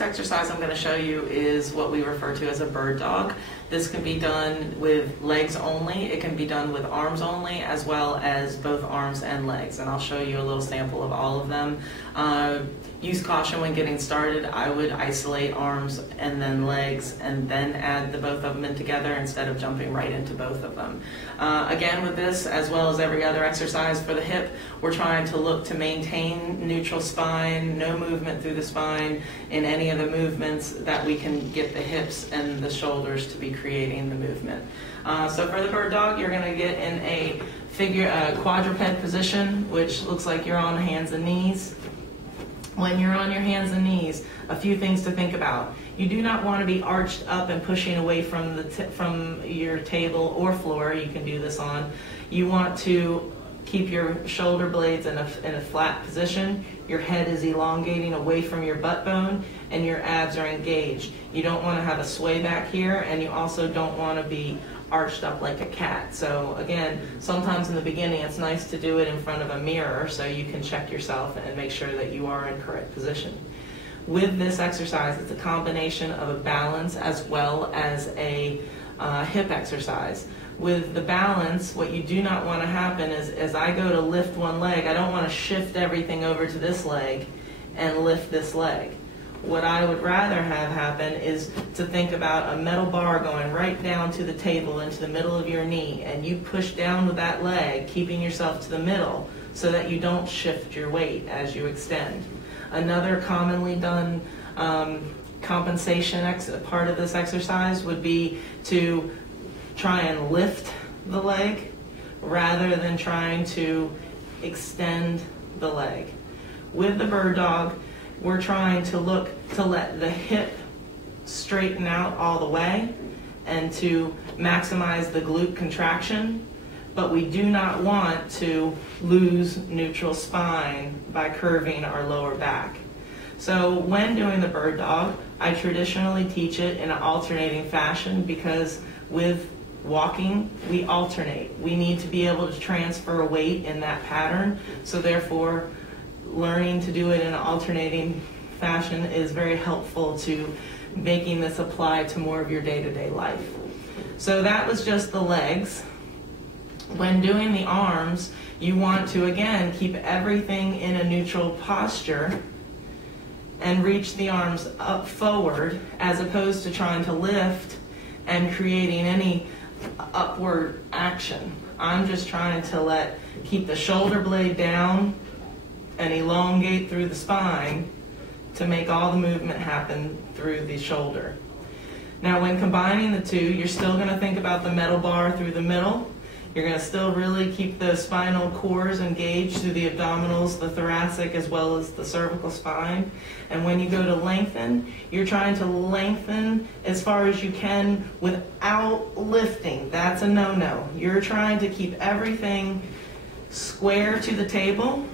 next exercise I'm going to show you is what we refer to as a bird dog. This can be done with legs only, it can be done with arms only, as well as both arms and legs, and I'll show you a little sample of all of them. Use caution when getting started. I would isolate arms and then legs and then add the both of them in together instead of jumping right into both of them. Again, with this, as well as every other exercise for the hip, we're trying to look to maintain neutral spine, no movement through the spine in any of the movements that we can get the hips and the shoulders to be creating the movement. So for the bird dog, you're going to get in a quadruped position, which looks like you're on hands and knees. When you're on your hands and knees, a few things to think about. You do not want to be arched up and pushing away from your table or floor. You can do this on. You want to keep your shoulder blades in a flat position. Your head is elongating away from your butt bone, and your abs are engaged. You don't want to have a sway back here, and you also don't want to be arched up like a cat. So again, sometimes in the beginning it's nice to do it in front of a mirror so you can check yourself and make sure that you are in correct position. With this exercise, it's a combination of a balance as well as a hip exercise. With the balance, what you do not want to happen is, as I go to lift one leg, I don't want to shift everything over to this leg and lift this leg. What I would rather have happen is to think about a metal bar going right down to the table into the middle of your knee, and you push down with that leg, keeping yourself to the middle so that you don't shift your weight as you extend. Another commonly done compensation part of this exercise would be to try and lift the leg rather than trying to extend the leg. With the bird dog, we're trying to look to let the hip straighten out all the way and to maximize the glute contraction, but we do not want to lose neutral spine by curving our lower back. So when doing the bird dog, I traditionally teach it in an alternating fashion because with walking, we alternate. We need to be able to transfer weight in that pattern, so therefore learning to do it in an alternating fashion is very helpful to making this apply to more of your day-to-day life. So that was just the legs. When doing the arms, you want to again keep everything in a neutral posture and reach the arms up forward as opposed to trying to lift and creating any upward action. I'm just trying to keep the shoulder blade down and elongate through the spine to make all the movement happen through the shoulder. Now when combining the two, you're still going to think about the metal bar through the middle. You're going to still really keep the spinal cores engaged through the abdominals, the thoracic, as well as the cervical spine. And when you go to lengthen, you're trying to lengthen as far as you can without lifting. That's a no-no. You're trying to keep everything square to the table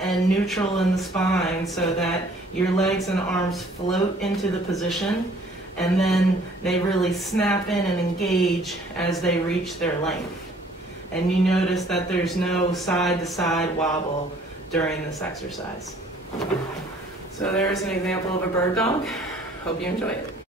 and neutral in the spine so that your legs and arms float into the position, and then they really snap in and engage as they reach their length. And you notice that there's no side-to-side wobble during this exercise. So there's an example of a bird dog. Hope you enjoy it.